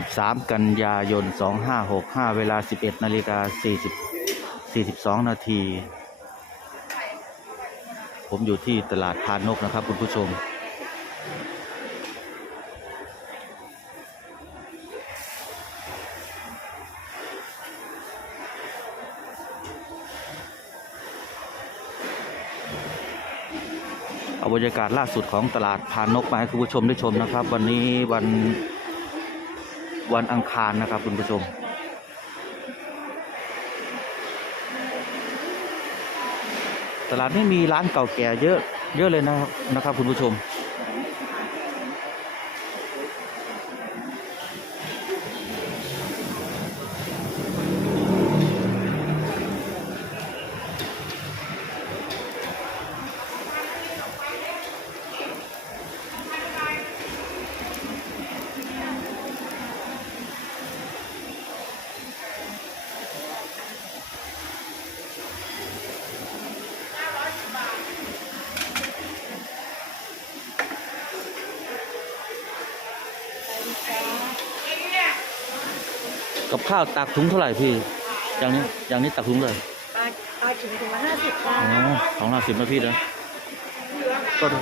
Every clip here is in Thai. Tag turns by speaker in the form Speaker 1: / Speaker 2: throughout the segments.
Speaker 1: 13 กันยายน 2565 เวลา 11นาฬิกา40 42 นาที ผมอยู่ที่ตลาดพานนกนะครับคุณผู้ชม เอาบรรยากาศล่าสุดของตลาดพานนกมาให้คุณผู้ชมได้ชมนะครับ วันนี้วัน วันอังคารนะครับคุณผู้ชม ตลาดนี้มีร้านเก่าแก่เยอะเยอะเลยนะครับนะครับคุณผู้ชม ข้าวตักถุงเท่าไหร่พี่ อย่างนี้อย่างนี้ตักถุงเลย
Speaker 2: ปลาปลาถึงถุงละห้าสิบค่ะ
Speaker 1: อ๋อสองห้าสิบนะพี่นะก็ได้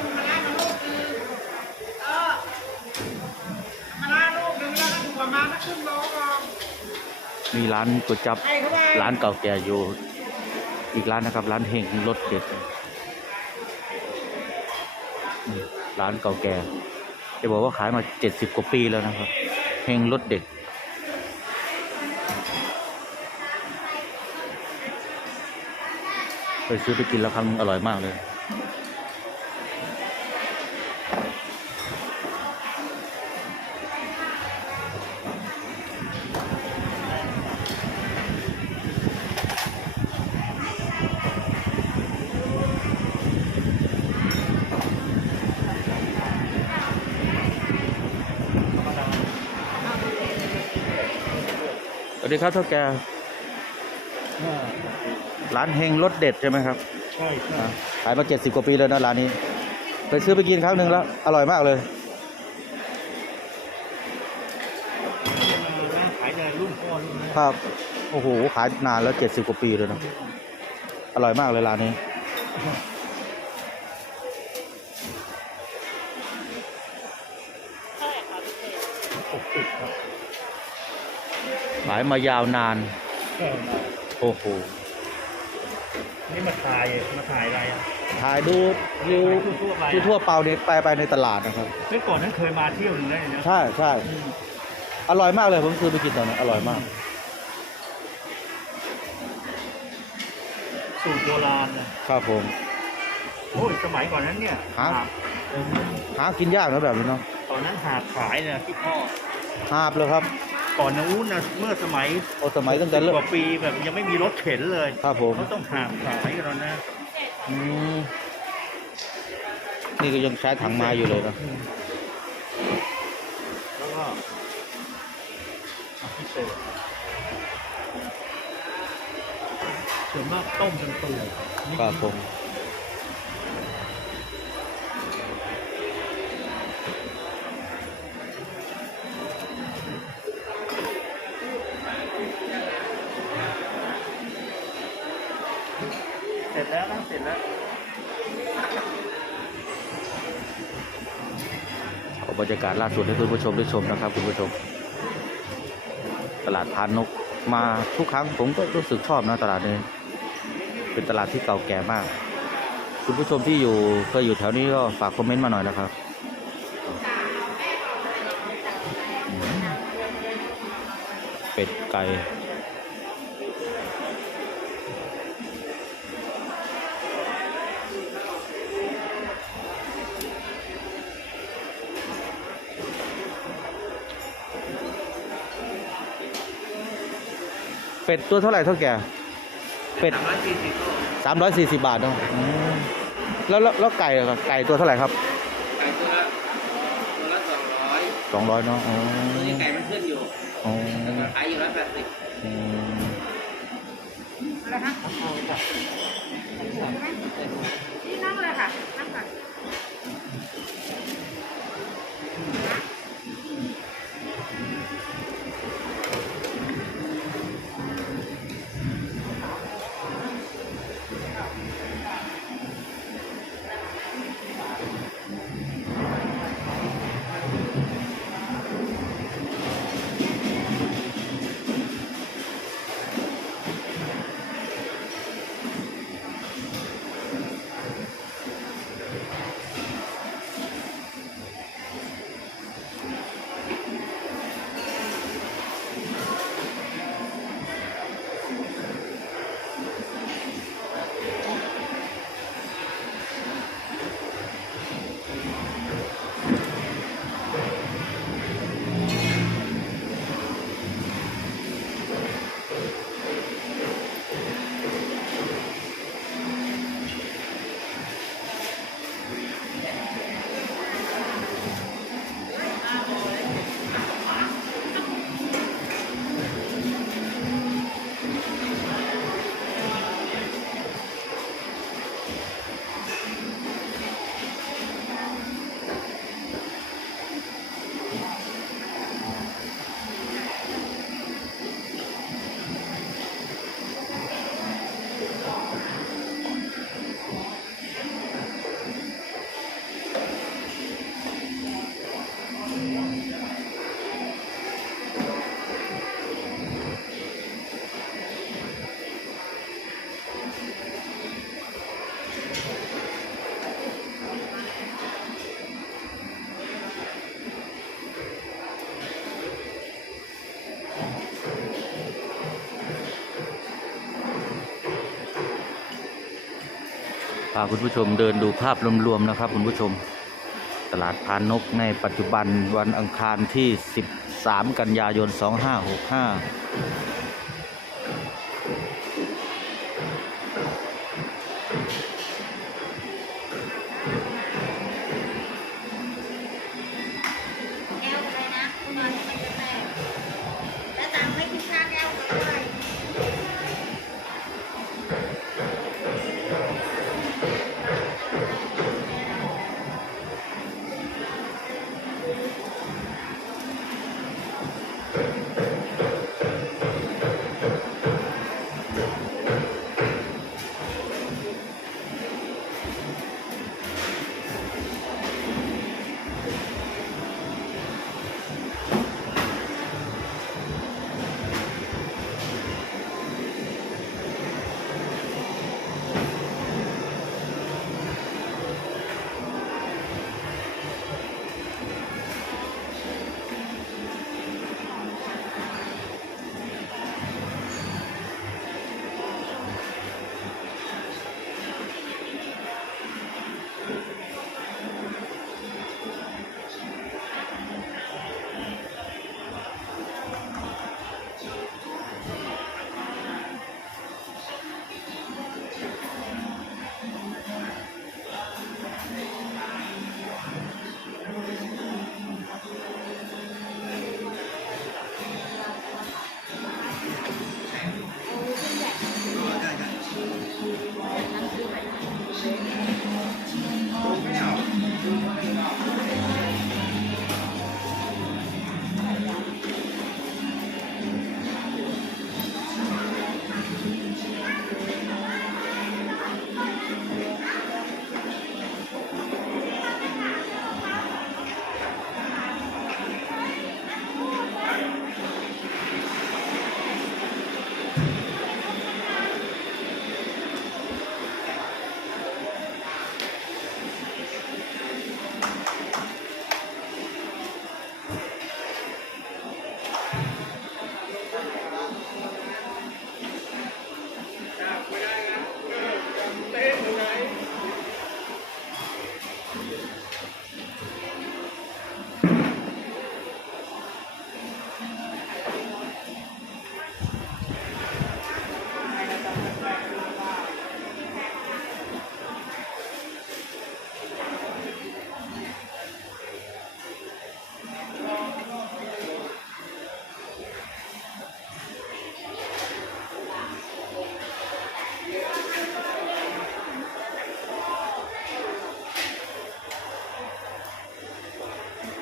Speaker 1: มีร้านก๋วยจับร้านเก่าแก่อยู่ อีกร้านนะครับ ร้านเฮงรสเด็ดอืมร้านเก่าแก่จะบอกว่าขายมาเจ็ดสิบกว่าปีแล้วนะครับเฮงรสเด็ด ไปซื้อไปกินแล้วครั้งอร่อยมากเลย สวัสดีครับเท่าแก ร้านเฮงรสเด็ดใช่ไหมครับ
Speaker 3: ใช่ใช่
Speaker 1: อ่าขายมาเจ็ดสิบกว่าปีแล้วนะร้านนี้เคยซื้อไปกินครั้งหนึ่งแล้ว อร่อยมากเลย
Speaker 3: ร้านขายแต่รุ่นพ่อรุ่นแม่
Speaker 1: ครับโอ้โหขายนานแล้วเจ็ดสิบกว่าปีเลยนะอร่อยมากเลยร้านนี้
Speaker 2: เท่าไหร่คะพี่เจ
Speaker 3: หกสิบครับ
Speaker 1: ขายมายาวนาน
Speaker 3: แค่มา
Speaker 1: โอ้โห
Speaker 3: นี่มาถ่ายมาถ่ายอะไรอะ
Speaker 1: ถ่ายดูวิว
Speaker 3: ทั่วๆไป
Speaker 1: ที่ทั่วเปาเนี่ยไปไปในตลาดนะครับ
Speaker 3: เมื่อก่อนนั้นเคยมาเที่ยวหนึ่งได้นะ
Speaker 1: ใช่ใช่อร่อยมากเลยผมซื้อไปกินตอนนั้นอร่อยมาก
Speaker 3: สูตรโบราณนะครับ
Speaker 1: ผม
Speaker 3: โอ้ยสมัยก่อนนั้นเนี่ย
Speaker 1: ครับ
Speaker 3: หาบ
Speaker 1: หากินยากนะแบบนี้เนาะ
Speaker 3: ตอนนั้นหาบขายเนี่ยที่พ่อ
Speaker 1: หาบเลยครับ
Speaker 3: ก่อนนู้นนะเมื่อสมัย
Speaker 1: โอ้สมัยตั้งแต่
Speaker 3: สิบ
Speaker 1: เริ่ม
Speaker 3: กว่าปีแบบยังไม่มีรถเข็นเลย
Speaker 1: ครับผม
Speaker 3: เขาต้องหาบขายกันแล้วนะ
Speaker 1: อืมนี่ก็ยังใช้ถังไม้อยู่เลยนะ
Speaker 3: อืมแล้วก็อะพิเศษส่วนมากต้มจนเปื่อยนิด
Speaker 1: ครับผม
Speaker 3: เสร็จแล้วนะเสร็จแล้ว
Speaker 1: เอาบรรยากาศล่าสุดให้คุณผู้ชมได้ชมนะครับคุณผู้ชม ตลาดพานนกมาทุกครั้งผมก็รู้สึกชอบนะตลาดนี้เป็นตลาดที่เก่าแก่มาก คุณผู้ชมที่อยู่เคยอยู่แถวนี้ก็ฝากคอมเมนต์มาหน่อยนะครับอืมเป็ดไก่ เป็ดตัวเท่าไหร่เท่าแก่ เป็ดสามร้อยสี่สิบบาทเนาะอืมแล้วแล้วแล้วไก่อะครับไก่ตัวเท่าไหร่ครับ
Speaker 4: ขายตัวละตัวละสองร้อย
Speaker 1: สองร้อยเนาะอ๋อ
Speaker 4: ตัวนี้ไก่มันขึ้นอยู่
Speaker 1: อ๋อ
Speaker 4: แล้วก็ขายอยู่ร้อยแปดสิบ
Speaker 1: อืม
Speaker 2: อะไรคะนี่นั่งเลยค่ะนั่งค่ะา
Speaker 1: คุณผู้ชมเดินดูภาพรวมๆนะครับ คุณผู้ชม ตลาดพานนกในปัจจุบันวันอังคารที่ 13 กันยายน 2565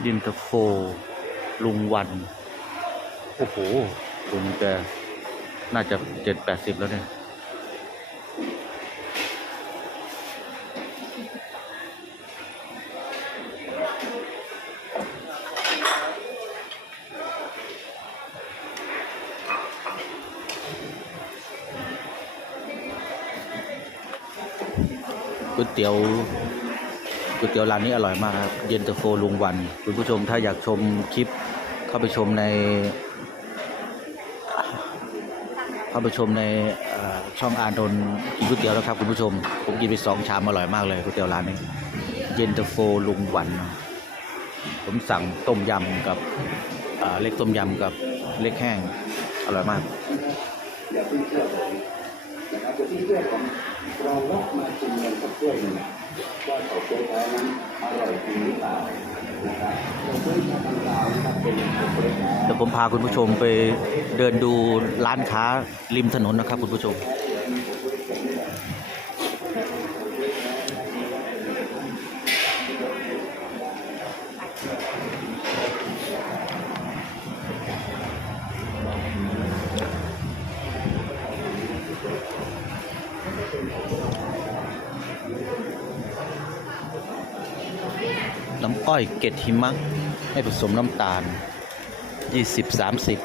Speaker 1: ดินตะโฟ ลุงวัน โอ้โหลุงแกน่าจะเจ็ดแปดสิบแล้วเนี่ยก๋วยเตี๋ยว ก๋วยเตี๋ยวร้านนี้อร่อยมากครับเย็นตาโฟลุงวัน คุณผู้ชมถ้าอยากชมคลิปเข้าไปชมในเข้าไปชมในช่องอานนท์กินก๋วยเตี๋ยวแล้วครับคุณผู้ชม ผมกินไปสองชามอร่อยมากเลยก๋วยเตี๋ยวร้านนี้ เย็นตาโฟลุงวัน ผมสั่งต้มยำกับเอ่อเล็กต้มยำกับเล็กแห้งอร่อยมาก
Speaker 5: อย่าเพิ่งเชื่อผมนะครับอย่าเพิ่งเชื่อผม เราลองมาชิมกันสักถ้วยหนึ่งว่าเขาเจ๊แท้นั้นอร่อยจริงหรือเปล่านะครับเราซื้อชาตังกาวนะครับเป็นเจ๊แท้
Speaker 1: เดี๋ยวผมพาคุณผู้ชมไปเดินดูร้านค้าริมถนนนะครับคุณผู้ชม อ้อยเกล็ดหิมะให้ผสมน้ำตาลยี่สิบสามสิบ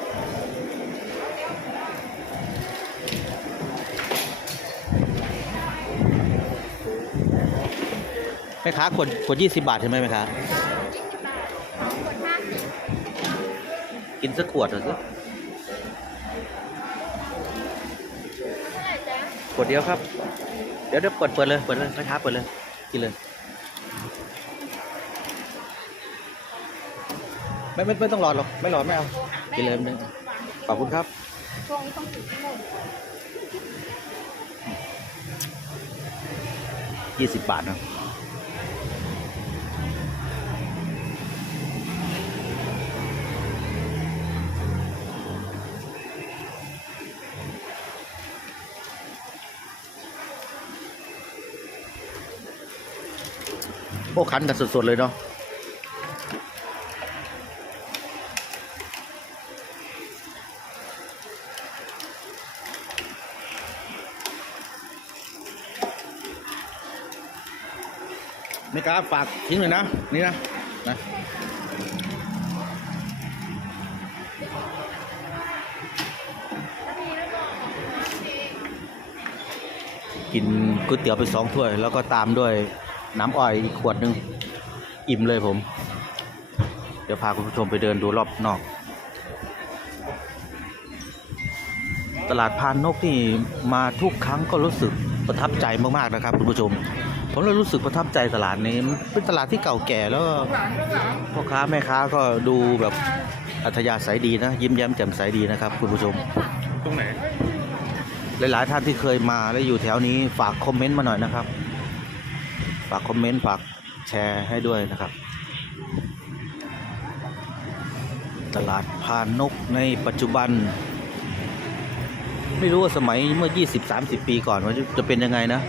Speaker 1: แม่ค้าขวดขวดยี่สิบาทใช่ไหมแม่ค้ากินสักขวดเหรอสิขวดเดียวครับ เดี๋ยวเดี๋ยวเปิดเปิดเลยเปิดเลยช้าเปิดเลยกินเลย ไม่ไม่ไม่ต้องรอหรอกไม่รอไม่เอากินเลยไม่ขอบคุณครับ
Speaker 2: ช่วงนี้ต้องถึงที่หนึ่ง
Speaker 1: ยี่สิบบาทนะโอ้คันกันสดๆเลยเนาะาฝากทิ้งเลยนะ นี่นะนะกินก๋วยเตี๋ยวไปสองถ้วย แล้วก็ตามด้วยน้ำอ้อยอีกขวดหนึ่งอิ่มเลยผม เดี๋ยวพาคุณผู้ชมไปเดินดูรอบนอก ตลาดพานนกนี่มาทุกครั้งก็รู้สึกประทับใจมาก ๆ นะครับคุณผู้ชม ผมเลยรู้สึกประทับใจตลาดนี้มันเป็นตลาดที่เก่าแก่แล้วก็พ่อค้าแม่ค้าก็ดูแบบอัธยาศัยดีนะ ยิ้มแย้มแจ่มใสดีนะครับ คุณผู้ชม
Speaker 3: ตรงไหน
Speaker 1: หลายๆท่านที่เคยมาและอยู่แถวนี้ฝากคอมเมนต์มาหน่อยนะครับ ฝากคอมเมนต์ฝากแชร์ให้ด้วยนะครับ ตลาดพานนกในปัจจุบัน ไม่รู้ว่าสมัยเมื่อ 20-30 ปีก่อนว่าจะเป็นยังไงนะ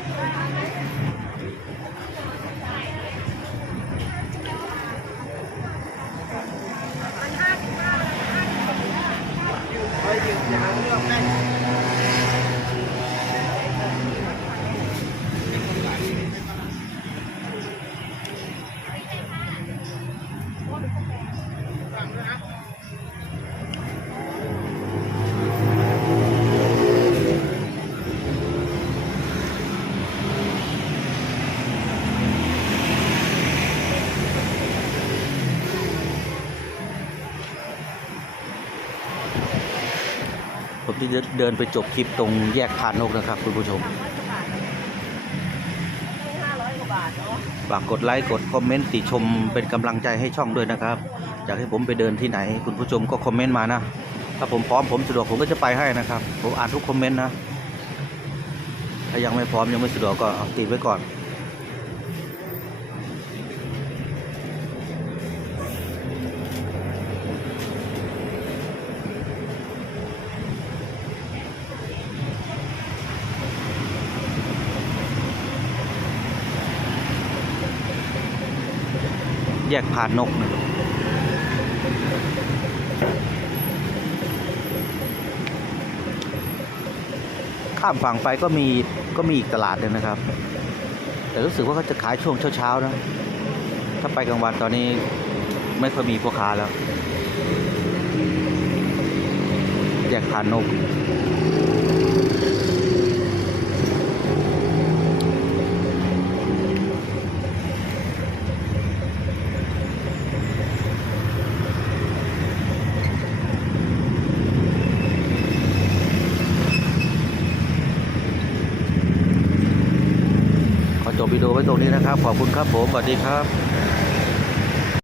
Speaker 1: ผมที่เดินไปจบคลิปตรงแยกพานนกนะครับ คุณผู้ชม
Speaker 2: ห้าร้อยกว่าบาทเนาะ
Speaker 1: ฝากกดไลค์กดคอมเมนต์ติชมเป็นกำลังใจให้ช่องด้วยนะครับอยากให้ผมไปเดินที่ไหน คุณผู้ชมก็คอมเมนต์มานะ ถ้าผมพร้อมผมสะดวกผมก็จะไปให้นะครับ ผมอ่านทุกคอมเมนต์นะ ถ้ายังไม่พร้อมยังไม่สะดวกก็เอาติดไว้ก่อน ยกพานนกนะครับข้ามฝั่งไปก็มีก็มีอีกตลาดหนึงนะครับ แต่รู้สึกว่าเขาจะขายช่วงเช้าๆนะ ถ้าไปกลางวันตอนนี้ไม่ค่อยมีพ่อค้าแล้วแยกพานนก ดีโอไว้ตรงนี้นะครับ ขอบคุณครับผมสวัสดีครับ